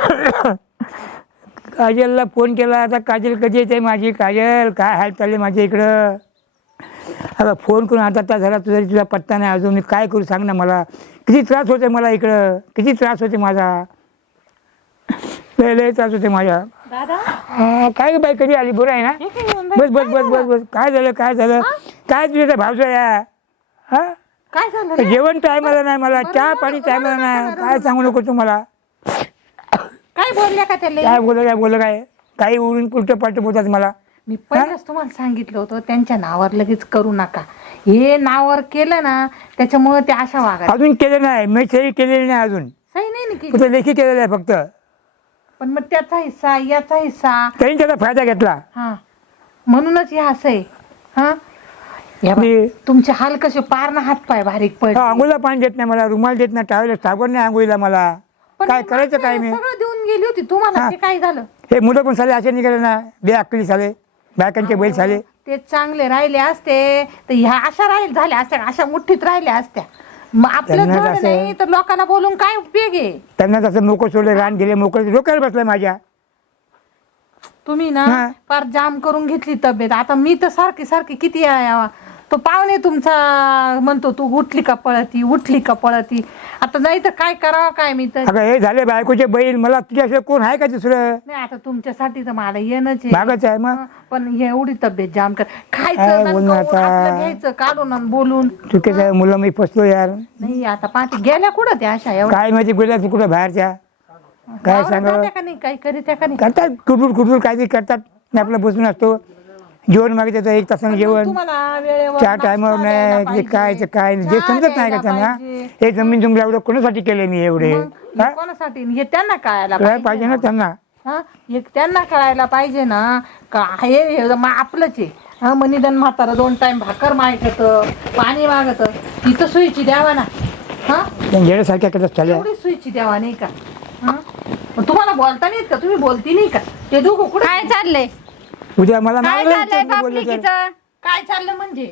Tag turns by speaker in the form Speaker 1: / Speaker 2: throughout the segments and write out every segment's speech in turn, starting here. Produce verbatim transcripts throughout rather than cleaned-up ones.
Speaker 1: काजलला phone केला. आता काजल कधी येते माझी? काजल काय हाल चालले माझ्या इकडं? आता फोन करून आता तास झाला तुझा तुझा पत्ता नाही अजून. मी काय करू सांग ना मला. किती त्रास होते मला इकडं, किती त्रास होते माझा, लय लय त्रास होते माझ्या. हा काय बाई कधी आली? बरं आहे ना? बस बस बस बस बस. काय झालं काय झालं काय तुझ्या भावसा या? हा
Speaker 2: काय झालं?
Speaker 1: जेवण टायमाला नाही, मला चहा पाणी टायमाला नाही. काय सांगू नको तुम्हाला.
Speaker 2: काय बोलल्या का त्याला?
Speaker 1: काय बोल काय बोल काय काही उडून उलट पालट बोलतात मला.
Speaker 2: मी पहिलंच तुम्हाला सांगितलं होतं त्यांच्या नावावर लगेच करू नका. हे नावावर केलं ना त्याच्यामुळे ते अशा वागा.
Speaker 1: अजून केलं नाही मी, सही केलेली नाही अजून.
Speaker 2: सही नाही ना केली.
Speaker 1: फक्त लेखी केलेलं आहे फक्त.
Speaker 2: पण मग त्याचा हिस्सा याचा हिस्सा
Speaker 1: त्यांनी त्याचा फायदा घेतला.
Speaker 2: हा म्हणूनच हे असं आहे. हा या बा,
Speaker 1: मी-
Speaker 2: तुमचे हाल कसे पार ना हात पाय बारीक पडले.
Speaker 1: हा, आंघोळीला पाणी देत नाही मला, रुमाल देत नाही, टावेल साबण नाही आंघोळीला मला.
Speaker 2: पण
Speaker 1: काय
Speaker 2: मी
Speaker 1: करायचं काय
Speaker 2: मागच्या
Speaker 1: मी?
Speaker 2: सगळं देऊन गेली होती तुम्हाला.
Speaker 1: हा.
Speaker 2: ते काय झालं?
Speaker 1: हे मुलं पण साले असे निघाले ना, बे अक्कली साले, बायकांचे बैल साले.
Speaker 2: ते चांगले राहिले असते तर ह्या अशा राहील झाल्या असत्या, अशा मुठ्ठीत राहिल्या असत्या. मग आपलं
Speaker 1: त्यांना
Speaker 2: झालं
Speaker 1: कसं-
Speaker 2: नाही तर लोकांना बोलून काय उपयोग आहे?
Speaker 1: त्यांना तसं मोकळ सोडले, रान गेले मोकळे, डोक्याला बसलं माझ्या.
Speaker 2: तुम्ही ना
Speaker 1: हा.
Speaker 2: फार जाम करून घेतली तब्येत. आता मी तर सारखी सारखी किती यावा तो पाहुणे तुमचा म्हणतो तू उठली का पळती उठली का पळती. आता नाही तर काय करावं काय मी तर.
Speaker 1: अगं हे झाले बायकोचे बैल, मला तुझ्याशिवाय कोण आहे का दुसरं?
Speaker 2: नाही आता तुमच्यासाठी तर मला येणंच आहे.
Speaker 1: भागच आहे मग.
Speaker 2: पण एवढी तब्येत जाम कर
Speaker 1: काय
Speaker 2: खायचं
Speaker 1: बोलणं
Speaker 2: नंतर
Speaker 1: आता?
Speaker 2: आपलं घ्यायचं काढून आणि बोलून.
Speaker 1: चुकीचं आहे, मुलं मी फसलो यार.
Speaker 2: नाही आता पाहते गेल्या कुठं त्या अशा एवढ्या
Speaker 1: काय माहिती गेल्या कुठं बाहेरच्या, काय
Speaker 2: वावरात
Speaker 1: सांगावं.
Speaker 2: जात्या का नाही काही करीत्या का नाही?
Speaker 1: करतात कुटूर कुटूर काहीतरी करतात. मी आपलं बसून असतो, जेवण मागितलं एक तासानं जेवण,
Speaker 2: तुम्हाला वेळेवर
Speaker 1: चार
Speaker 2: नाश्ता
Speaker 1: टायमावर
Speaker 2: द्यायला
Speaker 1: नाही ते
Speaker 2: पाहिजे.
Speaker 1: काय ते काय जे
Speaker 2: चहा
Speaker 1: समजत नाही का
Speaker 2: द्यायला
Speaker 1: त्यांना.
Speaker 2: पाहिजे.
Speaker 1: हे जमीन जुमला एवढं कोणासाठी केले मी एवढे?
Speaker 2: मग हे कोणासाठी? हे त्यांना कळायला
Speaker 1: काय पाहिजे ना त्यांना.
Speaker 2: हा एक त्यांना कळायला पाहिजे ना का हे हे मग आपलंच आहे. हा मग निदान म्हातारा दोन टाइम भाकर मागत पाणी मागत तिथं सुईची द्यावा ना. हा
Speaker 1: येण्यासारख्या करतात चालल्या.
Speaker 2: एवढी सुईची द्यावा नाही का? हा मग तुम्हाला बोलता नाहीत का? तुम्ही बोलती नाही का? ते दोघं कुठं
Speaker 3: काय चाललंय?
Speaker 1: उद्या मला
Speaker 3: काय
Speaker 1: नाव
Speaker 3: चाललंय
Speaker 1: नाही बोलले तर.
Speaker 3: बापलिकीचं?
Speaker 2: काय चाललं म्हणजे?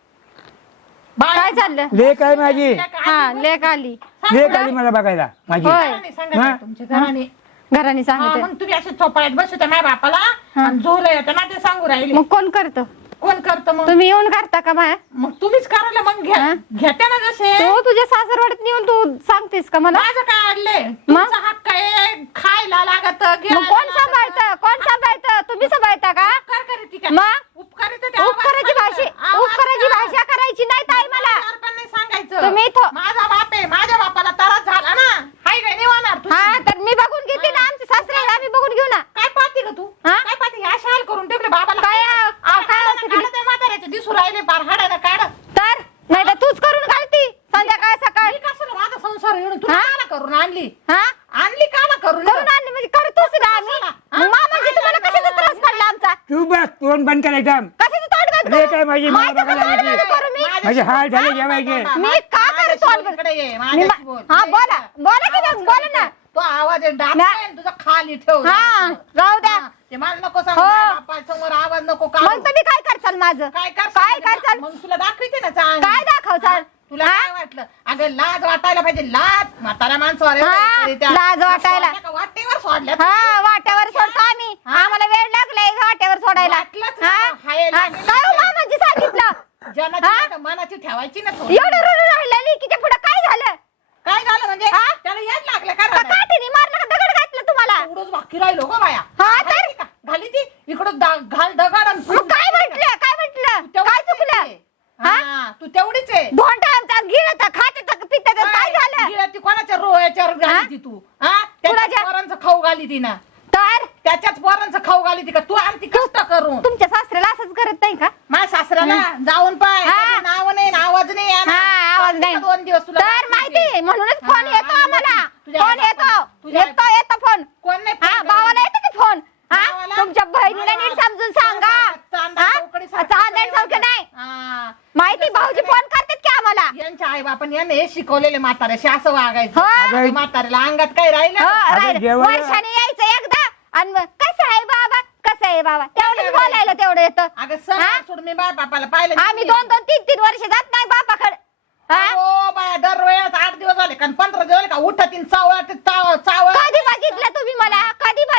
Speaker 3: काय चाललं?
Speaker 1: लेक आहे माझी,
Speaker 3: हा लेक आली
Speaker 1: लेक आली मला बघायला माझी.
Speaker 3: होय.
Speaker 2: सांगा तुमच्या घराने.
Speaker 3: घराने
Speaker 2: हा,
Speaker 3: सांगितलं.
Speaker 2: मग तुम्ही असे चोपाळ्यात बसवता माझ्या बापाला आणि झोला येतं ना ते सांगू राहिले.
Speaker 3: मग कोण करत?
Speaker 2: कोण करतं मग?
Speaker 3: तुम्ही येऊन करता का बाया?
Speaker 2: मग तुम्हीच करायला मग घ्या
Speaker 3: हा?
Speaker 2: घेते ना जसे.
Speaker 3: तू तुझ्या सासरवाडीत नेऊन तू सांगतेस का मला?
Speaker 2: माझं काय अडलंय? तुमचा हक्क आहे खायला लागत
Speaker 3: मग कोण सांभाळतं? कोण सांभाळतं? तुम्ही सांभाळता का?
Speaker 2: उपकार करते का?
Speaker 3: मग
Speaker 2: उपकार येते त्या
Speaker 3: उपकाराची
Speaker 2: आवाज
Speaker 3: भाषा
Speaker 2: खायचा.
Speaker 3: उपकाराची
Speaker 2: आवाज
Speaker 3: भाषा करायची नाही ताई मला.
Speaker 2: चार पण नाही सांगायचं.
Speaker 3: तुम्ही इथं-
Speaker 2: माझा बाप आहे, माझ्या बापाला त्रास झाला ना हाय काय निवाणार तू.
Speaker 3: हा तर मी बघून घेते ना, आमचे सासरे आम्ही बघून घेऊ ना.
Speaker 2: काय पाहते का तू?
Speaker 3: हा?
Speaker 2: काय पाहते? ह्या शाल करून ठेवले बाबाला.
Speaker 3: काय, अ,
Speaker 2: आ,
Speaker 3: काय
Speaker 2: हाडानं
Speaker 3: असं
Speaker 2: काढ ते म्हाताऱ्याचे दिसू राहिले पार हाडानं काढ.
Speaker 3: तर नाही तर तूच करून घालती संध्याकाळ सकाळ.
Speaker 2: मी कसं माझा संसार येऊन तुला
Speaker 3: हा?
Speaker 2: काला करून आणली
Speaker 3: हा
Speaker 2: आणली काला करून
Speaker 3: करून आणली म्हणजे करतोच ना आम्ही. मग मामाजी तुम्हाला कशाचा त्रास पडला आमचा?
Speaker 1: तू बस तोंड बंद कर एकदम.
Speaker 3: कशाचं तोंड बंद
Speaker 1: लेक
Speaker 3: करू?
Speaker 1: आहे माझी, मला
Speaker 3: माझं
Speaker 1: बघायला
Speaker 3: तोंड
Speaker 1: लागली.
Speaker 3: बंद करू मी?
Speaker 1: माझे हाल झाले जेवायचे.
Speaker 3: मी का करू तोंड बंद?
Speaker 2: इकडे ये
Speaker 3: मी
Speaker 2: माझ्याशी
Speaker 3: मा-
Speaker 2: बोल.
Speaker 3: हा बोला बोला की मग बोला ना.
Speaker 2: तो आवाज आहे, डाक
Speaker 3: ना.
Speaker 2: आहे, तुझा खाली ठेव.
Speaker 3: हा राहू द्या.
Speaker 2: हा, ते मला नको सांगू
Speaker 3: हो.
Speaker 2: माझ्या बापासमोर आवाज नको काढू.
Speaker 3: मग तुम्ही काय करचाल माझं?
Speaker 2: काय कर
Speaker 3: काय करचाल?
Speaker 2: मग तुला दाखवते ना चांगलं.
Speaker 3: काय दाखवचाल?
Speaker 2: तुला
Speaker 3: हा?
Speaker 2: काय वाटलं? अगं लाज वाटायला पाहिजे. लाज म्हातारा माणसावर आहे
Speaker 3: हा,
Speaker 2: तरी त्या-
Speaker 3: लाज वाटायला.
Speaker 2: सोडल्या का? वाटेवर सोडल्या
Speaker 3: हा वाट्यावर सोडतो आम्ही.
Speaker 2: हा?
Speaker 3: आम्हाला वेळ लागलाय वाट्यावर सोडायला.
Speaker 2: वाटलंच
Speaker 3: हा?
Speaker 2: ना, हाय
Speaker 3: हा,
Speaker 2: लागेल
Speaker 3: काय हो
Speaker 2: ना.
Speaker 3: मामाजी सांगितलं?
Speaker 2: जनाची
Speaker 3: हा?
Speaker 2: नाही तर मनाची ठेवायची ना थोडी.
Speaker 3: एवढं रडू राहिलं लेकीच्या पुढं काय झालं?
Speaker 2: काय झालं म्हणजे
Speaker 3: हा?
Speaker 2: त्याला याद लागलं का
Speaker 3: का
Speaker 2: रडायला?
Speaker 3: काठीने मारलं का दगड घातलं तुम्हाला?
Speaker 2: एवढंच बाकी राहिलो गं बाया.
Speaker 3: हा, तर?
Speaker 2: घाली का? घाली ती इकडं दा- घाल दगड आणि
Speaker 3: मग काय म्हटलं काय म्हटलं
Speaker 2: तेवढीच
Speaker 3: काय चुकलं?
Speaker 2: आहे. हा, तू तेवढीच आहे.
Speaker 3: धोंडा आमचा गिरत खात पित्त काय झालं?
Speaker 2: गिळा ती कोणाच्या रोयाच्यावर
Speaker 3: हा?
Speaker 2: घाली ती तू हा त्याच्याच
Speaker 3: कुणाच्या?
Speaker 2: पोरांचं खाऊ घाली ती ना
Speaker 3: तर
Speaker 2: त्याच्याच पोरांचं खाऊ घाली ती का तू आणती कष्ट करून.
Speaker 3: तुमच्या सासऱ्याला असंच करत नाही का?
Speaker 2: माझ्या सासऱ्याला जाऊन पाय
Speaker 3: हा.
Speaker 2: कधी नाव नाही आवाज नाही आहे ना.
Speaker 3: हा आवाज नाही.
Speaker 2: दोन दिवस तुला
Speaker 3: तर
Speaker 2: दाखवते.
Speaker 3: माहिती म्हणूनच फोन
Speaker 2: हा,
Speaker 3: येतो
Speaker 2: आणि
Speaker 3: आम्हाला.
Speaker 2: तुझ्या
Speaker 3: फोन
Speaker 2: आई
Speaker 3: येतो
Speaker 2: बापाला- तुझ्या
Speaker 3: येतो येतो फोन.
Speaker 2: कोण नाही
Speaker 3: हा
Speaker 2: फोन
Speaker 3: भावाला
Speaker 2: करत?
Speaker 3: येतो की फोन? हा
Speaker 2: भावाला?
Speaker 3: तुमच्या बहिणीला नीट
Speaker 2: भावाला.
Speaker 3: समजून सांगा.
Speaker 2: चांदा
Speaker 3: हा?
Speaker 2: चौकडीसारखं
Speaker 3: चांदा
Speaker 2: नाही
Speaker 3: चौकी नाही.
Speaker 2: हा.
Speaker 3: माहिती भाऊजी फोन करतात की आम्हाला?
Speaker 2: यांच्या आई बापाने यांना हे शिकवलेले म्हाताऱ्याशी असं वागायचं.
Speaker 3: हो.
Speaker 2: आता म्हाताऱ्याला अंगात काय राहिलं?
Speaker 3: हो,
Speaker 1: अगं,
Speaker 3: राहिलं.
Speaker 1: जेवायला-
Speaker 3: वर्षाने यायचं एकदा आणि मग कसं आहे बाबा कसं आहे बाबा तेवढंच बोलायला तेवढं येतं.
Speaker 2: अगं सण
Speaker 3: हा?
Speaker 2: सोड मी बाय बापाला पाहिलं
Speaker 3: आम्ही दोन दोन तीन तीन वर्ष जात नाही बापाकडे. हा?
Speaker 2: हो बाया दर वेळेस आठ दिवस झाले कारण पंधरा दिवस झाले का उठतीन चावळ ते चाव चावळ
Speaker 3: कधी बघितलं तुम्ही मला?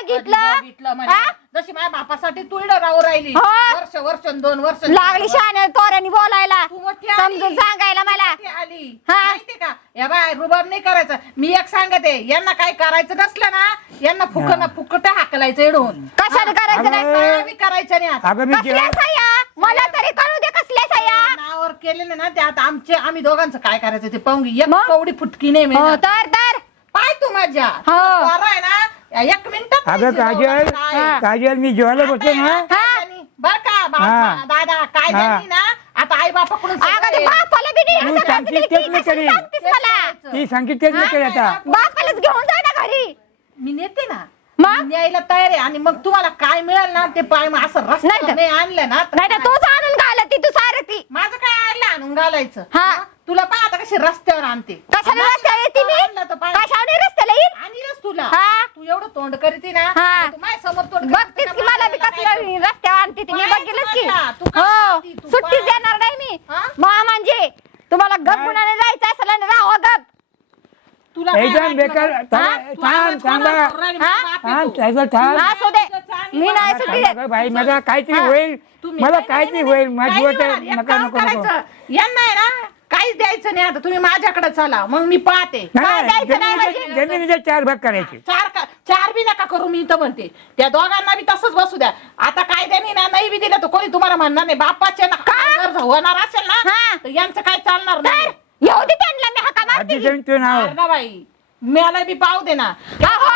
Speaker 3: बघितलं
Speaker 2: बघितलं म्हणे.
Speaker 3: हा?
Speaker 2: जशी माझ्या बापासाठी तू इकडं राहू राहिली
Speaker 3: हो.
Speaker 2: वर्ष वर्ष आणि दोन वर्ष
Speaker 3: लागली शहाण्या तोऱ्यानी बोलायला
Speaker 2: तू मोठी आली.
Speaker 3: समजून सांगायला मला
Speaker 2: मोठी आली
Speaker 3: हा.
Speaker 2: माहिती का या बाय रुबाब नाही करायचं मी एक सांगते यांना काही करायचं नसलं ना यांना फुकट फुकट हाकलायचं इडून
Speaker 3: कशाला करायचं नाही
Speaker 1: अगं,
Speaker 2: सह्या बी करायच्या नाही आता.
Speaker 1: अगं मी
Speaker 3: कसल्या
Speaker 1: जेव्हा
Speaker 3: सह्या मला तरी कळू दे कसल्या सह्या
Speaker 2: नावावर केलेलं ना ते आता आमचे आम्ही दोघांचं काय करायचं ते पाहून घे. एक
Speaker 3: मग?
Speaker 2: कवडी फुटकी नाही
Speaker 3: हो
Speaker 2: मिळणार.
Speaker 3: तर तर
Speaker 2: पाय तू माझ्या
Speaker 3: हो.
Speaker 2: पोरं आहे ना एक मिनिटात
Speaker 1: अगं
Speaker 2: नाही
Speaker 1: काजल
Speaker 2: शिजवलं काय.
Speaker 1: काजल मी जेवायला बसलो ना
Speaker 2: काय त्यांनी- बर का बाप-
Speaker 1: हा.
Speaker 2: दादा काय
Speaker 1: हा.
Speaker 2: त्यांनी ना आता आई बापाकडून
Speaker 3: अगं ते
Speaker 2: सगळं आहे.
Speaker 3: बापाला बी नाही
Speaker 1: तू
Speaker 3: असं
Speaker 1: सांगते
Speaker 3: करायचं
Speaker 1: तेच
Speaker 3: की
Speaker 1: मी
Speaker 3: कशाला
Speaker 1: करीन.
Speaker 3: सांगतेस मला
Speaker 1: ती सांगितलं तेच मी केलं आता
Speaker 3: बापालाच घेऊन जा ना घरी
Speaker 2: मी नेते ना
Speaker 3: मग?
Speaker 2: मी यायला तयार आहे आणि मग तुम्हाला काय मिळेल ना ते पाय मग असं
Speaker 3: नाही
Speaker 2: रस्त्यावर
Speaker 3: तर-
Speaker 2: नाही आणलं ना तर
Speaker 3: नाही तर तूच आणून घाल ती तू सारखी
Speaker 2: माझं काय आणलं आणून घालायचं
Speaker 3: हा.
Speaker 2: हा? तुला पाय आता कशी रस्त्यावर आणते
Speaker 3: कशाला रस्त्यावर येते मी
Speaker 2: आणलं तर पाय.
Speaker 3: कशावर रस्त्याला येईल
Speaker 2: आणीलच तुला
Speaker 3: हा.
Speaker 2: तू एवढं तोंड करते ना
Speaker 3: हा.
Speaker 2: तू माझ्या समोर तोंड
Speaker 3: बघतीस
Speaker 2: करते
Speaker 3: की
Speaker 2: ना,
Speaker 3: मला मी
Speaker 2: काय
Speaker 3: कसलं
Speaker 2: करू?
Speaker 3: रस्त्यावर आणते ती मी
Speaker 2: पाय
Speaker 3: बघितलंच की
Speaker 2: माझ्या, तू काय
Speaker 3: हो
Speaker 2: करती? तू
Speaker 3: सुट्टीच
Speaker 2: पाय.
Speaker 3: देणार नाही मी
Speaker 2: हा?
Speaker 3: मा म्हणजे तुम्हाला गपगुणाने जायचं असेल आणि राहावं गप
Speaker 2: तुला काय
Speaker 1: एकदम
Speaker 2: वाटलं?
Speaker 1: बेकार
Speaker 2: हा?
Speaker 1: थांब
Speaker 2: तू
Speaker 1: थांब
Speaker 2: आवाज
Speaker 1: थांब
Speaker 2: कोणाला
Speaker 1: बघा.
Speaker 2: करू राहिली?
Speaker 3: हा?
Speaker 2: माझा बाप आहे
Speaker 1: थांब
Speaker 2: तू.
Speaker 1: सायकल थांब
Speaker 3: असू दे मी नाही सुट्टी
Speaker 1: थांब
Speaker 3: देत
Speaker 1: बघा भाई मला काहीतरी
Speaker 3: हा.
Speaker 1: होईल
Speaker 2: तुम्ही-
Speaker 1: मला
Speaker 2: नाही,
Speaker 1: काहीतरी
Speaker 2: नाही,
Speaker 1: होईल
Speaker 2: नाही,
Speaker 1: माझ्या
Speaker 2: काही
Speaker 1: जीवाचं
Speaker 2: नाही होणार. एक
Speaker 1: नका
Speaker 2: काम
Speaker 1: नको नको
Speaker 2: करायचं. यांना आहे ना काहीच द्यायचं नाही आता तुम्ही माझ्याकडे चला मग मी पाहते
Speaker 3: काय
Speaker 1: नाही
Speaker 3: द्यायचं नाही
Speaker 1: जमिनीचे
Speaker 3: म्हणजे?
Speaker 1: जमिनीचे चार भाग करायचे
Speaker 2: चार का चार बी नका करू मी तर म्हणते त्या दोघांना बी तसंच बसू द्या आता कायद्याने ना नाही बी दिलं तर कोणी तुम्हाला म्हणणार नाही बापाचे ना जर होणार असेल ना
Speaker 3: हा.
Speaker 2: तर यांचं काय चालणार नाही
Speaker 3: येऊ दे त्यांना मी हाका मारते
Speaker 1: आधी जमीन तुझं नाव
Speaker 2: ना बाई मला बी पाहू दे ना
Speaker 3: अहो,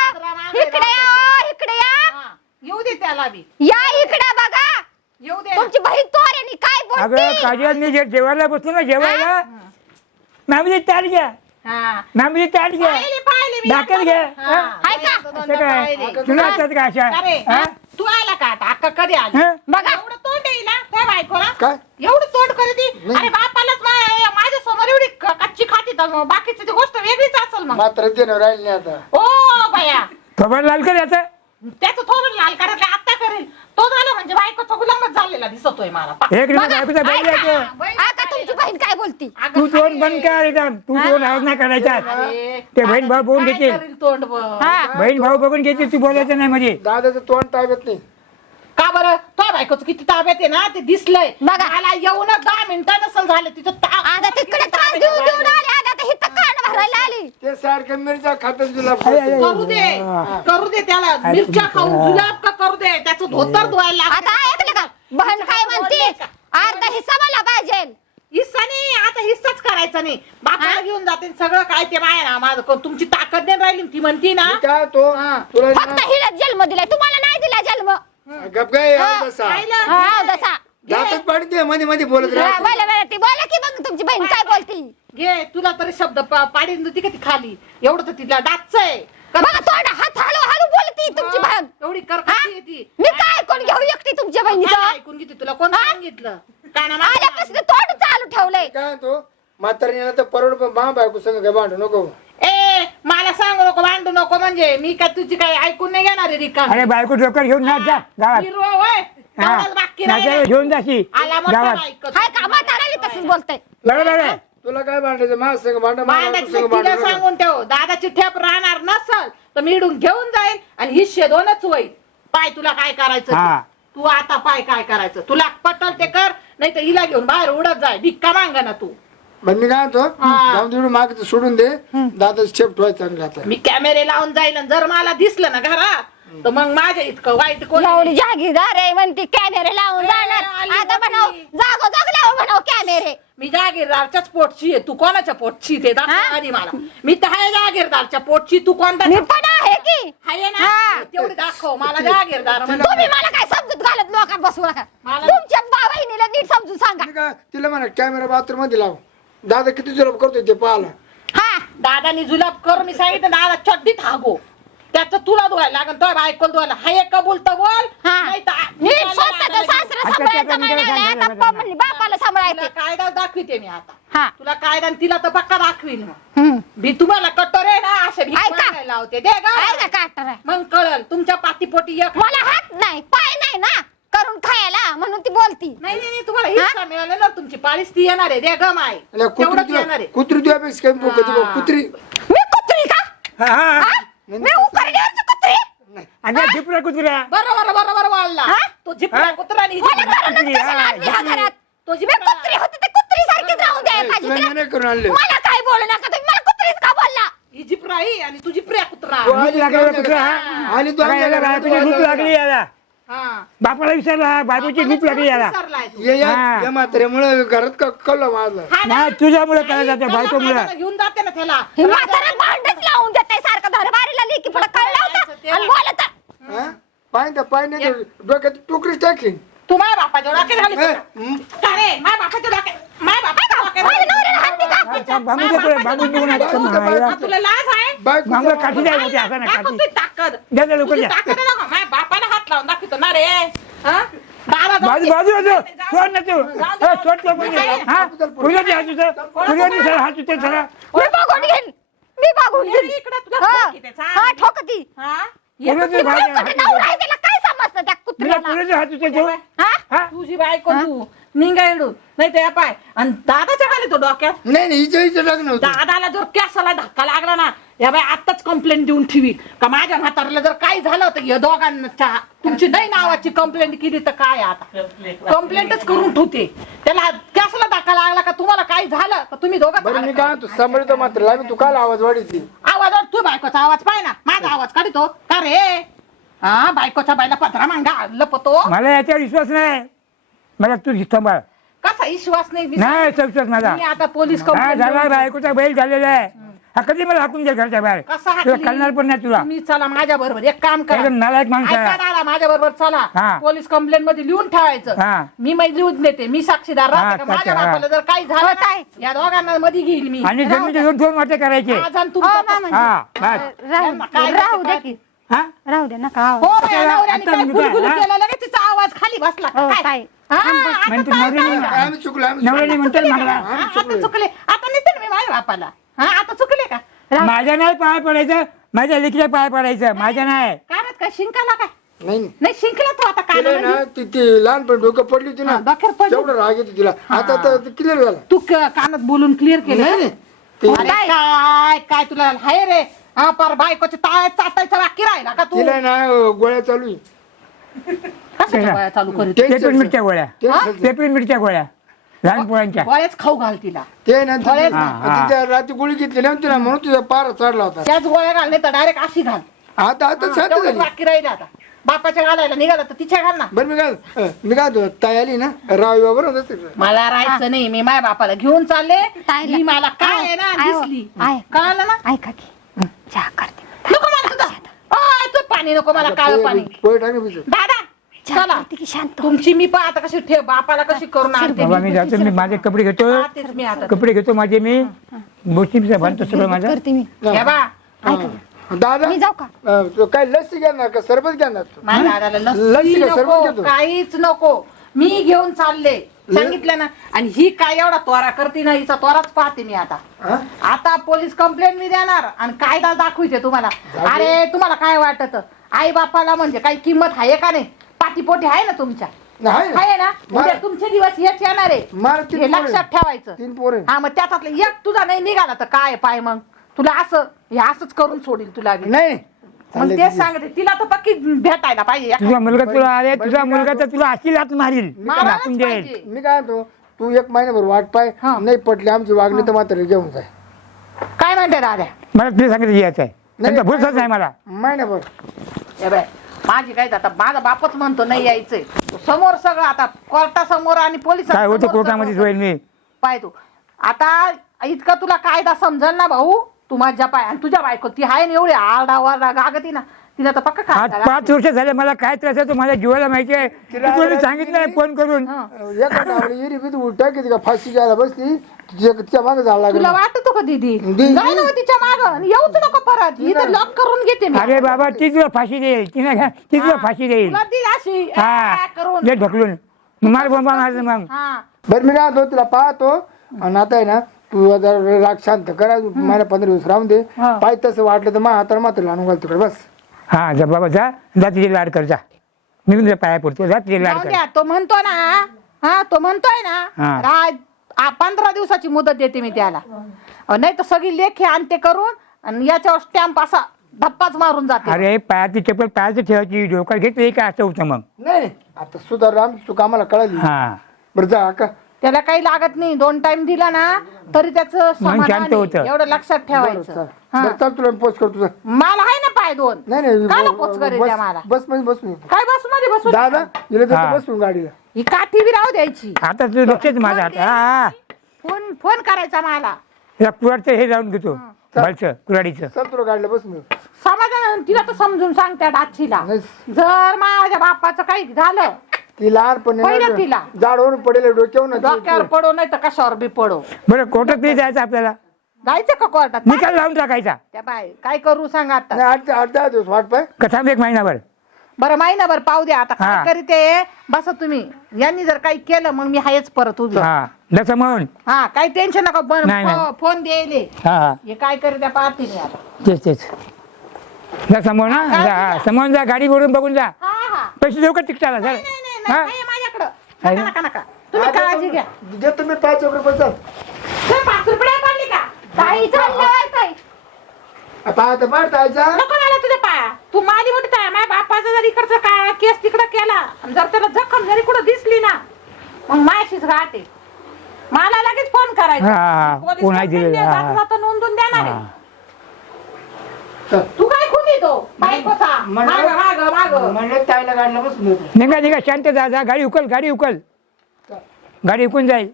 Speaker 3: इकडे या इकडे या
Speaker 2: हा, येऊ दे त्याला बी
Speaker 3: या इकडे बघा
Speaker 2: येऊ दे ना.
Speaker 3: तुमची बहीण तोऱ्यानी काय
Speaker 1: अगं
Speaker 3: बोलते
Speaker 1: काजल मी जे जेवायला बसलो ना जेवायला मॅमची ताट घ्या
Speaker 2: हा.
Speaker 1: मॅमची ताट घ्या
Speaker 2: पाहिले पाहिले मी
Speaker 1: दाखल घ्या
Speaker 2: हा.
Speaker 1: हा?
Speaker 3: हाय का?
Speaker 2: दोनदा
Speaker 1: असं काय
Speaker 2: पाहिले.
Speaker 1: तुला असतात का अशा
Speaker 2: अरे
Speaker 1: हा?
Speaker 2: हा? तू आला का आता अक्का कधी आली
Speaker 1: हा?
Speaker 3: बघा
Speaker 2: एवढं तोंड येईल ना त्या बायकोला
Speaker 4: काय?
Speaker 2: एवढं तोंड करते अरे बापालाच मा- माझ्या समोर एवढी क- कच्ची खाती तर मग बाकीची ती गोष्ट वेगळीच असेल मग
Speaker 4: मात्र देणं राहिली नाही आता
Speaker 2: ओ बाया
Speaker 1: खबर लाल कर याचा
Speaker 2: त्याचं थोडं लाल करायला आता करेल तो झाला म्हणजे बायकोचा गुलामच झालेला दिसतोय मला
Speaker 1: एक नंबर बायकोचा बैल
Speaker 3: ऐका.
Speaker 1: यायचं
Speaker 3: आता तुमची बहीण काय बोलती
Speaker 2: अगं,
Speaker 1: तू तोंड
Speaker 2: अरे,
Speaker 1: बंद कर एकदम तू तोंड आवाज नाही करायचा
Speaker 2: अरे,
Speaker 1: ते बहीण भाऊ बघून
Speaker 2: काय
Speaker 1: घेतील
Speaker 2: करील तोंड बघ.
Speaker 3: हा
Speaker 1: बहीण भाऊ बघून घेतील तू बोलायचं नाही म्हणजे
Speaker 4: दादाचं तोंड ताब्यात नाही
Speaker 2: का बरं तो बायकोचं किती ताब्यात आहे ना ते दिसलंय
Speaker 3: बघा.
Speaker 2: मला येऊन दहा मिनिटं नसल झाले तिचं ता-
Speaker 3: आता तिकडे त्रास देऊन देऊन आले आता आता हिथं कान भरायला आली
Speaker 4: ते सारखं मिरच्या खातं तुला
Speaker 1: अरे, अरे.
Speaker 2: करू दे करू दे त्याला मिरच्या खाऊ जुलाब का करू दे त्याचं धोतर धुवायला
Speaker 3: आता ऐकलं का बहीण काय म्हणते अर्धा हिस्सा मला पाहिजे
Speaker 2: हिस्सा नाही आता हिस्साच करायचा नाही बापाला घेऊन जाते सगळं काय ते बाहेर आ, माझं कोण- तुमची ताकद नाही राहिली ती म्हणती ना
Speaker 4: मी काय तो
Speaker 2: हा.
Speaker 4: तुला
Speaker 3: फक्त हिला जन्म दिलाय तुम्हाला नाही दिला जन्म
Speaker 4: गप काय
Speaker 3: हा.
Speaker 4: तसा
Speaker 2: पाहिलं?
Speaker 3: हा तसा
Speaker 4: दातच पाडते मध्ये मध्ये बोलत
Speaker 3: हा,
Speaker 4: राहते
Speaker 3: बोला बोला ती बोला की मग तुमची बहीण काय बोलती
Speaker 2: घे तुला तरी शब्द पा- पाडीन होती का ती खाली एवढं तर तिला डाच आहे
Speaker 3: बघा तोंड हात हळू हळू बोलती तुमची बहीण
Speaker 2: एवढी
Speaker 3: हा?
Speaker 2: करकशी आहे ती
Speaker 3: मी काय ऐकून घेऊ एकटी तुमच्या
Speaker 2: काय
Speaker 3: बहिणीचं
Speaker 2: ऐकून घेते तुला कोण
Speaker 3: हा?
Speaker 2: सांगितलं काना
Speaker 3: आल्यापासून तोंड चालू ठेवलंय
Speaker 4: काय तो म्हातारीला तर परवड पण मा बायको संग काय भांडू नको
Speaker 2: ए मला सांगू नको भांडू नको म्हणजे मी काय तुझी काय ऐकून नाही घेणार आहे रिकामी.
Speaker 1: अरे बायको डोकर घेऊन ना जा गावात
Speaker 2: हिरवं होय,
Speaker 1: हा
Speaker 2: तेवढंच बाकी
Speaker 1: नाचायला
Speaker 2: राहिलं.
Speaker 1: घेऊन जाशी
Speaker 2: आला मोठा
Speaker 1: गावात
Speaker 2: बायको.
Speaker 3: हाय का म्हाताराली तसंच बोलतय
Speaker 1: बरोबर आहे
Speaker 4: तुला काय भांडायचं माझ संग भांडा मा बायको
Speaker 2: भांडायचं
Speaker 4: संग
Speaker 2: तिला
Speaker 4: भांडू नको.
Speaker 2: सांगून ठेव दादाची ठेप राहणार नसल तर मी इडून घेऊन जाईल आणि हिस्से दोनच होईल पाय तुला काय करायचं
Speaker 1: हा.
Speaker 2: ते. तू आता पाय काय करायचं तुला पटल ते कर नाही तर हिला घेऊन बाहेर उडत जाय भिक्का मागा ना तू
Speaker 4: पण मी काय होतो
Speaker 2: हा.
Speaker 4: जाऊन तिकडून माग सोडून दे दादाच चेप ठेवायचं चांगलं आता
Speaker 2: मी कॅमेरे लावून जाईल आणि जर मला दिसलं ना घरात तर मग माझ्या इतकं वाईट कोण
Speaker 3: एवढी जागीरदार आहे म्हणती कॅमेरे लावून
Speaker 2: ए,
Speaker 3: जाणार
Speaker 2: आली
Speaker 3: आता
Speaker 2: मोठी.
Speaker 3: म्हणाव जागो जाग लाव म्हणाव कॅमेरे
Speaker 2: मी जागीरदारच्याच पोटची आहे तू कोणाच्या पोटची ते दाखव
Speaker 3: हा?
Speaker 2: आधी मला मी तर आहे जागीरदारच्या पोटची तू कोणता
Speaker 3: मी पण आहे की
Speaker 2: आहे ना
Speaker 3: हा.
Speaker 2: तेवढी दाखव मला जागीरदार म्हणजे.
Speaker 3: तुम्ही मला काय समजूत घालत लोकांना बसू नका
Speaker 2: मला-
Speaker 3: तुमच्या बा- बहिणीला नीट समजून सांगा
Speaker 4: मी काय तिला म्हणा कॅमेरा बाथरूम मध्ये लाव दादा किती जुलाब करतोय ते पाहाला
Speaker 3: हा
Speaker 2: दादानी जुलाब कर मी सांगितलं दादा चड्डीत हागो त्याचं तुला धुवायला लागेल तो बायकोला धुवायला हाय एक कबूल तर बोल
Speaker 3: हा
Speaker 2: नाही तर आ-
Speaker 3: नीट
Speaker 2: मला
Speaker 3: स्वतःचं
Speaker 2: लागायला
Speaker 3: सासरं
Speaker 1: अच्छा,
Speaker 3: सांभाळायचं
Speaker 1: अच्छा,
Speaker 3: म्हणाले
Speaker 1: अच्छा,
Speaker 3: आता
Speaker 1: अच्छा,
Speaker 3: पप्पा म्हणली बापाला
Speaker 2: तुला
Speaker 3: सांभाळायचे
Speaker 2: कायदा दाखविते मी आता
Speaker 3: हा
Speaker 2: तुला कायदा आणि तिला तर पक्का दाखवीन मग
Speaker 3: हम्म.
Speaker 2: भी तुम्हाला कटोर आहे ना असे भीक
Speaker 3: ऐका.
Speaker 2: मागायला लावते दे
Speaker 3: आहे का
Speaker 2: गा
Speaker 3: काटर आहे
Speaker 2: मग कळल तुमच्या पाठीपोटी एक
Speaker 3: मला हात नाही पाय नाही ना करून खायला म्हणून ती बोलती
Speaker 2: नाही नाही नाही, तुम्हाला हिस्सा मिळाला ना तुमची पाळीस ती येणार आहे दे गम आहे
Speaker 4: अल्या कुत्री
Speaker 2: तेवढंच
Speaker 4: तुला
Speaker 2: येणार आहे
Speaker 4: कुत्री तुझ्यापेक्षा कमी कधी बघ,
Speaker 2: हा.
Speaker 4: कुत्री
Speaker 3: मी कुत्री का
Speaker 1: हा, हा.
Speaker 3: हा? मी उकरड्यावरची कुत्री
Speaker 1: आणि झिपऱ्या कुत्र्या
Speaker 2: बरोबर बरोबर बोलला
Speaker 3: हा?
Speaker 2: तो जिपला कुत्रा आणि ही
Speaker 3: मला
Speaker 2: जिपला.
Speaker 3: घरातच
Speaker 1: कुत्री,
Speaker 3: कशाला
Speaker 1: हा,
Speaker 3: आणली ह्या
Speaker 1: कुत्री.
Speaker 3: घरात?
Speaker 2: तो
Speaker 3: मी
Speaker 2: जिपला.
Speaker 3: कुत्री होते ते कुत्री सारखीच राहून द्यायला पाहिजे
Speaker 4: तुला
Speaker 3: तिला.
Speaker 4: नाही करून आणले
Speaker 3: मला काय बोलू नका तुम्ही, मला कुत्रीच का बोलला?
Speaker 2: ही जिपरा ही आणि तुझी प्रिया कुत्रा
Speaker 4: तू
Speaker 1: भूक
Speaker 4: आली
Speaker 1: लागला
Speaker 4: आमच्या
Speaker 1: कुत्रा
Speaker 4: घरात.
Speaker 1: हा?
Speaker 4: आली तू
Speaker 1: बघा,
Speaker 4: आमच्या
Speaker 1: याला
Speaker 4: घरात,
Speaker 1: बायकोची
Speaker 4: तू
Speaker 1: भूक
Speaker 4: आली
Speaker 1: लागली याला
Speaker 2: हा
Speaker 1: बापाला विचारला बायकोची भूक लागली याला
Speaker 2: विसरलाय तू.
Speaker 4: ये या
Speaker 1: हा.
Speaker 4: या म्हाताऱ्यामुळे घरात क- कल्ला माझला
Speaker 2: हा ना?
Speaker 1: नाही तुझ्यामुळे काय जाते
Speaker 2: आई,
Speaker 1: बायकोमुळे
Speaker 2: कामाला घेऊन जाते ना त्याला
Speaker 3: हे म्हातारा भांडच लावून देताय सारखं दरबारीला लेकी पुढे कळलं होतं आणि बोलत
Speaker 4: हा? पाय तर पाय नाही तर डोक्यात टोकरी टाकीन
Speaker 2: तू माझ्या बापाच्या डोक्यात घाली
Speaker 4: ए,
Speaker 2: का?
Speaker 4: हं?
Speaker 2: का रे माझ्या बापाच्या डोक्यात माझ्या बापाच्या डोक्यात
Speaker 3: माझ्या
Speaker 2: घाली.
Speaker 3: नवऱ्याला हात दे का?
Speaker 1: बाबू पुढे बाबू निघून आता
Speaker 2: हा,
Speaker 1: म्हणायला.
Speaker 2: तुला लाज आहे
Speaker 4: बायको
Speaker 1: मागं काठी द्या होती असं नाही
Speaker 2: दाखव
Speaker 1: काठी
Speaker 2: तुझी ताकद
Speaker 1: द्या त्या लोक
Speaker 2: तुझी
Speaker 1: द्या
Speaker 2: ताकद आहे ना, माझ्या बापाला हात लावून दाखवतो ना रे हा? दादा जाऊ
Speaker 1: बाजू
Speaker 2: दे.
Speaker 1: बाजू बाजू सोड ना तू
Speaker 2: जाऊ दे.
Speaker 1: हा, सोड तो म्हणजे हा पुण्याची हात तुझं पुण्याची सर हात तुझे सर
Speaker 3: मी बघून घेईन मी बघून
Speaker 2: ये
Speaker 3: घेईन
Speaker 2: इकडे तुला
Speaker 3: हा.
Speaker 2: ठोक इथे, चाल.
Speaker 3: हा ठोकती
Speaker 2: हा? ये
Speaker 1: पुण्याची
Speaker 2: तुझी
Speaker 1: भाजी
Speaker 2: बायको-
Speaker 1: हात
Speaker 3: नवरा आहे, त्याला काय समजतं त्या
Speaker 1: तुला
Speaker 3: कुत्र्याला?
Speaker 1: पुण्याची हात तुझे ठेव
Speaker 3: हा?
Speaker 1: हा
Speaker 2: तुझी बायको तू निंगायडून नाही तर या पाय आणि दादाच्या खाली तो डोक्यात
Speaker 4: नाही नाही हिच्या हिचं लग्न होतं
Speaker 2: दादाला जर कॅसाला धक्का लागला ना या बाई आताच कंप्लेंट देऊन ठेवी का माझ्या म्हाताऱ्याला जर काही झालं तर या दोघांच्या तुमची नाही नावाची कंप्लेंट केली तर काय आता कंप्लेंटच करून ठेवते त्याला कॅसला धक्का लागला का तुम्हाला काही झालं तर तुम्ही
Speaker 4: बरं मी
Speaker 2: दोघं
Speaker 4: काय तू सांभाळतो मात्र आम्ही तू काल आवाज वाढीची
Speaker 2: आवाज तू बायकोचा आवाज पाय ना माझा आवाज काढतो का रे हा बायकोच्या बायला पत्रा मांगा लपतो
Speaker 1: मला याच्यावर विश्वास नाही मला तू सांभाळ
Speaker 2: कसा विश्वास नाही
Speaker 1: नाही विश्वास माझा
Speaker 2: मी आता पोलीस
Speaker 1: हा
Speaker 2: कंप्लेंट
Speaker 1: झाला
Speaker 2: देऊन-
Speaker 1: बायकोचा बैल झालेला आहे हा कधी मला हाकून दे घरच्या बाहेर
Speaker 2: कसा
Speaker 1: तुला
Speaker 2: हाकली?
Speaker 1: कळणार पण नाही तुला
Speaker 2: तुम्ही चला माझ्या बरोबर एक काम करा
Speaker 1: एकदम नालायक माणूस
Speaker 2: ऐका
Speaker 1: आहे
Speaker 2: दादा माझ्या बरोबर
Speaker 1: हा.
Speaker 2: चला पोलीस कंप्लेंट मध्ये लिहून ठेवायचं
Speaker 1: हा.
Speaker 2: मी मग लिहून देते मी साक्षीदार
Speaker 1: हा,
Speaker 2: राहते का माझ्या
Speaker 1: हा.
Speaker 2: बापाला जर काही झालं
Speaker 3: होत आहे.
Speaker 2: ना, या दोघांना मध्ये घेईल मी
Speaker 1: आणि जमिनीचे दोन दोन वाटे करायचे
Speaker 2: आज आणि
Speaker 3: हो,
Speaker 2: तुमचा
Speaker 3: मामा.
Speaker 1: हा बस
Speaker 3: राहू
Speaker 2: यांना काय
Speaker 3: राहू दे
Speaker 2: काय-
Speaker 3: की
Speaker 1: हा
Speaker 3: राहू दे नका
Speaker 2: हो माझ्या
Speaker 1: आता-
Speaker 2: नवऱ्याने
Speaker 1: आता
Speaker 2: काय
Speaker 1: मी
Speaker 2: गुलगुल
Speaker 1: काय, हा?
Speaker 2: केलं लगेच तिचा आवाज खाली बसला
Speaker 3: हो,
Speaker 2: काय?
Speaker 3: काय?
Speaker 2: हा, आता
Speaker 1: म्हणजे तू
Speaker 2: काय
Speaker 1: नवरी नाही
Speaker 2: काय?
Speaker 4: आम्ही चुकलो आम्ही
Speaker 1: नवऱ्याने म्हणतात
Speaker 2: चुकले
Speaker 1: मागला
Speaker 2: का? हा, आता चुकले आता नाही तर मी माझ्या बापाला हा आता चुकले का
Speaker 1: माझ्या नाही पाय पडायचं माझ्या लेकीला पाय पडायचं माझ्या नाही
Speaker 2: कानात काय शिंकाला काय
Speaker 4: नाही नाही.
Speaker 2: नाही शिंकला तो आता
Speaker 4: तिला
Speaker 2: काय
Speaker 4: ना ती ती लहानपणी डोकं पडली होती ना
Speaker 2: हा, डोक्यावर पडली.
Speaker 4: तेवढं राग येतो तिला आता तर क्लिअर झाला
Speaker 2: तू क- कानात बोलून क्लिअर केलं
Speaker 4: नाही नाही ते
Speaker 2: अरे काय काय तुला हाय रे हा पार बायकोच्या टाळ्यात चाटायचा बाकी राहिला का तू
Speaker 4: तिला ना गोळ्या चालू आहे.
Speaker 2: कशाच्या गोळ्या चालू करीत
Speaker 1: पेपरी मिरच्या गोळ्या
Speaker 4: ते-
Speaker 1: पेपरी मिरच्या गोळ्या लहान पोळ्यांच्या
Speaker 2: गोळ्याच खाऊ घाल तिला
Speaker 4: ते ना ती-
Speaker 2: गोळ्या-
Speaker 1: हा, हा.
Speaker 4: तिच्या रात्री गोळी घेतली ना तिला म्हणून तुझा पारा चढला होता
Speaker 2: त्याच गोळ्या घाल नाही तर डायरेक्ट अशी घाल
Speaker 4: आता आता शांत
Speaker 2: तेवढंच
Speaker 4: झाली
Speaker 2: बाकी राहिलं आता बापाच्या घालायला निघाला तर तिच्या घाल ना
Speaker 4: बरं मी काय अं, मी काय म्हणतो, ताई आली ना राव बरोबर होतं
Speaker 2: मला राहायचं नाही मी माझ्या बापाला घेऊन चालले
Speaker 3: ताईला-
Speaker 2: ही मला काय आहे ना
Speaker 3: आहे हो,
Speaker 2: दिसली
Speaker 3: आहे.
Speaker 2: कळालं ना
Speaker 3: ऐका की चहा करते
Speaker 2: नको मला तुझा ओय, तू पाणी नको मला काळं पाणी
Speaker 4: पोहे टाक ना पिशवीत.
Speaker 2: दादा
Speaker 3: चहा
Speaker 2: चला
Speaker 3: करते की शांत
Speaker 2: तुमची मी पण आता कशी ठेव बापाला कशी करून आणते
Speaker 1: बाबा मी जातो मी माझे कपडे घेतो
Speaker 2: पाहतेच मी आता
Speaker 1: कपडे घेतो माझे मी गोष्टी बांधतो सगळं माझं
Speaker 3: करते मी
Speaker 2: हे बा
Speaker 4: हा. दादा
Speaker 3: मी जाऊ का
Speaker 4: अं, तो काय लस्सी घेणार का सरबत घेणार तू?
Speaker 2: माझ्या दादाला
Speaker 4: लस्सी
Speaker 2: लस्सी
Speaker 4: का सरबत
Speaker 2: नको
Speaker 4: घेतो?
Speaker 2: काहीच नको मी घेऊन चालले सांगितलं ना आणि ही काय एवढा त्वरा करते ना हिचा त्वराच पाहते मी आता
Speaker 4: हा?
Speaker 2: आता पोलीस कंप्लेंट मी देणार आणि कायदा दाखवायचे तुम्हाला अरे तुम्हाला काय वाटत आई बापाला म्हणजे काही किंमत आहे का नाही पाठीपोटी आहे ना तुमच्या
Speaker 4: नाही ना.
Speaker 2: आहे ना उद्या
Speaker 4: मार-
Speaker 2: तुमचे दिवस हेच येणार आहे
Speaker 4: मार तीन
Speaker 2: हे
Speaker 4: पोरं.
Speaker 2: लक्षात ठेवायचं
Speaker 4: तीन पोरे
Speaker 2: हा मग त्याच्यातलं एक तुझा नाही निघाला तर काय पाय मग तुला असं हे असंच करून सोडील तुला बी.
Speaker 4: नाही
Speaker 2: मग
Speaker 4: चालेल
Speaker 2: तेच
Speaker 4: तिची.
Speaker 2: सांगते तिला तर पक्की भेटायला पाहिजे
Speaker 1: तुझा मुलगा तुला अरे तुझा मुलगा तर तुला अशी लात मारील
Speaker 2: मारायलाच
Speaker 1: राखून देईल
Speaker 2: पाहिजे.
Speaker 4: मी काय म्हणतो तू एक महिनाभर वाट पाय
Speaker 2: हा.
Speaker 4: नाही पटली आमची वागणी तर मात्र घेऊन जाय
Speaker 2: काय म्हणते दादा
Speaker 1: मला तुला सांगितलं यायचं आहे त्यांचा भरोसाच नाही मला
Speaker 4: महिनाभर
Speaker 2: ए बाय माझी काय आता माझा बापच म्हणतो नाही यायचंय समोर सगळं आता कोर्टासमोर आणि पोलिस
Speaker 1: काय होतं कोर्टामध्येच होईल मी
Speaker 2: पाय तू आता इतका तुला कायदा समजल ना भाऊ तू माझ्या पाय आणि तुझ्या बायको ती आहे ना एवढी आरडा वारडा गागती ना तिला तर पक्का
Speaker 1: आज
Speaker 2: कायदा
Speaker 1: पाच वर्ष झाले मला काय त्रास आहे तो माझ्या जीवाला माहिती आहे
Speaker 4: तिला
Speaker 1: तुला
Speaker 4: आज
Speaker 1: सांगितलं आहे फोन करून
Speaker 2: हं.
Speaker 4: एका टावली येरी बी उलटा किती का फाशी घ्यायला बसली तिच्या तिच्या मागे जायला लागलं
Speaker 2: तुला वाटतो का दीदी
Speaker 4: दीदी.
Speaker 2: जाय ना मग तिच्या माग येऊच नको परत इथं लॉक करून घेते मी
Speaker 1: अरे बाबा ती तुला फाशी देईल तिने घ्या ती तुला फाशी देईल
Speaker 2: तुला ती अशी
Speaker 1: हा
Speaker 2: आ, करून
Speaker 1: जे ढकलून मार बोंबा मारलं मग
Speaker 2: हा
Speaker 4: बरं मी काय म्हणतो तिला पाहतो आणि आता आहे ना तू आता राग शांत करा महिना पंधरा दिवस राहून दे
Speaker 2: हा.
Speaker 4: पाय तसं वाटलं तर मा हाताला मात्र लावून घाल तिकडे बस
Speaker 1: हा जा बाबा जा जा तिचे लाड कर जा मी तुझ्या पाया पडतो जा तिचे लाड
Speaker 2: जाऊ
Speaker 1: कर
Speaker 2: द्या तो म्हणतो ना हा तो म्हणतोय ना
Speaker 1: हा.
Speaker 2: राज आ, पंधरा दिवसाची मुदत देते मी त्याला नाही तर सगळी लेखी आणते करून आणि याच्यावर स्टॅम्प असा धप्पाच मारून जाते
Speaker 1: अरे पायाची चप्पल पायाचं ठेवायची डोक्यात घेतली का असं होतं मग.
Speaker 4: नाही नाही आता सुधार आमची चूक आम्हाला कळाली.
Speaker 1: हा
Speaker 4: बरं जा का
Speaker 2: त्याला काही लागत नाही दोन टाइम दिला ना तरी त्याचं समाधान
Speaker 1: शांत
Speaker 2: आहे.
Speaker 1: होतं.
Speaker 2: एवढं लक्षात
Speaker 4: बरं
Speaker 2: ठेवायचं
Speaker 4: चल.
Speaker 2: हा.
Speaker 4: बरं, चल तुला पोस्ट करतो चल.
Speaker 2: मला आहे ना पाय दोन
Speaker 4: नाही नाही
Speaker 2: काला
Speaker 4: ब-
Speaker 2: पोच करेल
Speaker 4: बस-
Speaker 2: त्या मला
Speaker 4: बस मध्ये बसून येतो.
Speaker 2: काय बस मध्ये बसून
Speaker 4: दादा हिला
Speaker 1: हा.
Speaker 4: देतो बसून गाडीला.
Speaker 2: ही काठी बी राहू द्यायची
Speaker 1: आता तुझं लक्षच माझा आता हा
Speaker 2: फोन फोन करायचा मला
Speaker 1: या कुराडचं हे जाऊन घेतो बालचं कुराडीचं.
Speaker 4: चल तुला गाडीला बसून येतो.
Speaker 2: समाधान तिला तर समजून सांग त्या डाचीला
Speaker 4: नाही
Speaker 2: जर माझ्या बापाचं काही झालं
Speaker 4: ती लहानपणी
Speaker 2: पहिलं
Speaker 4: ना
Speaker 2: तिला.
Speaker 4: झाडवरून पडेल डोक्यावर ना
Speaker 2: डोक्यावर पडो नाही तर कशावर बी पडो
Speaker 1: बरं कोर्टात नाही जायचं आपल्याला
Speaker 2: जायचं का कोर्टात
Speaker 1: निकाल लावून टाकायचा
Speaker 2: त्या बाय काय करू सांग आता
Speaker 4: नाही, आठ आठ दहा दिवस वाट पाय.
Speaker 1: कथा एक महिनाभर.
Speaker 2: बरं महिनाभर पाहू द्या आता
Speaker 1: हा.
Speaker 2: काय करीते बसा तुम्ही यांनी जर काही केलं मग मी हायच परत उभी
Speaker 1: हा जसं म्हणून
Speaker 2: हा काही टेन्शन नका ब-
Speaker 1: नाही, नाही.
Speaker 2: फो- फोन द्यायले
Speaker 1: हा हा
Speaker 2: हे काय करीते पाहते मी आता
Speaker 1: तेच तेच जा समोर ना
Speaker 2: हा,
Speaker 1: जा हा, समोर जा गाडी भरून बघून जा
Speaker 2: हा हा
Speaker 1: पैसे देऊ का तिकटाला
Speaker 2: नाही
Speaker 1: सर
Speaker 2: नाही नाही, नाही आहे माझ्याकडं
Speaker 1: आहे
Speaker 2: नका
Speaker 1: ना?
Speaker 2: नका नका तुम्ही
Speaker 4: हा, देतो
Speaker 2: काळजी
Speaker 4: मी.
Speaker 2: घ्या
Speaker 4: देतो मी पाच एक रुपये चल.
Speaker 2: तर पाच रुपये पडली का
Speaker 3: ताई चाललं ताई.
Speaker 4: आता आता पाठ जायचा.
Speaker 2: नको मला तुझ्या पाया तू माझी मोठी आहे माझ्या बापाचा जर इकडचा का केस तिकडं केला आणि जर त्याला जखम जरी कुठं दिसली ना मग मायाशीच राहते मला लगेच फोन करायचा
Speaker 1: हा, हा.
Speaker 2: पोलीस
Speaker 1: कोण आहे
Speaker 2: कंप्लेंट
Speaker 1: दिलेलं?
Speaker 2: द्या,
Speaker 1: हा, हा.
Speaker 2: जाता जाता नोंदून देणार आहे.
Speaker 1: हा.
Speaker 4: चल.
Speaker 2: तू काय खूप येतो बायकोचा माग
Speaker 4: म्हणलं-
Speaker 2: माग माग
Speaker 4: म्हणलं ताईला गाडीला बसून येतो.
Speaker 1: निघा निघा शांत जा जा गाडी उकल गाडी उकल गाडी उकून जाईल.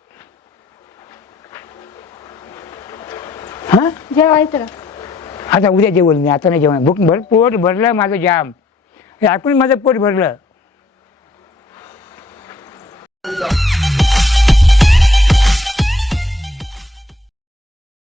Speaker 1: हा
Speaker 3: जेवायचं का?
Speaker 1: आता उद्या जेवण मी आता नाही जेवण भूक भर पोट भरलं माझं जाम हे ऐकून माझं पोट भरलं.